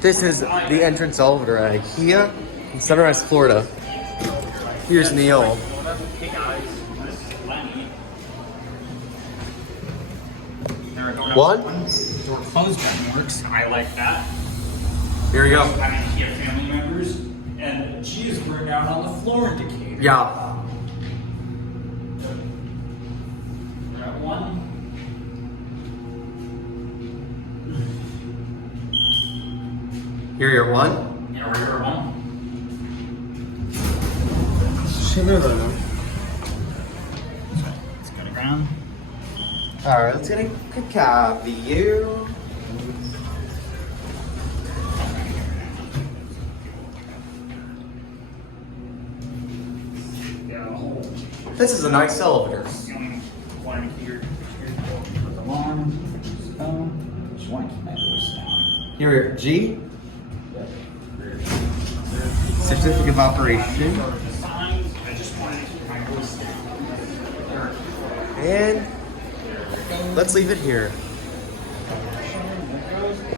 This is the entrance elevator at IKEA in Sunrise, Florida. Here's Neil. One. Door closed button works. I like that. Here we go. I'm IKEA family members, and cheese burned down on the floor indicator. Yeah. We're at one. Here you're one. Yeah, we're at one. Let's go to ground. Alright, let's get a quick view. This is a nice elevator. One here. Put the alarm. Just want to keep my voice down. Here, G. Certificate of operation. I just wanted to keep my voice down. And let's leave it here.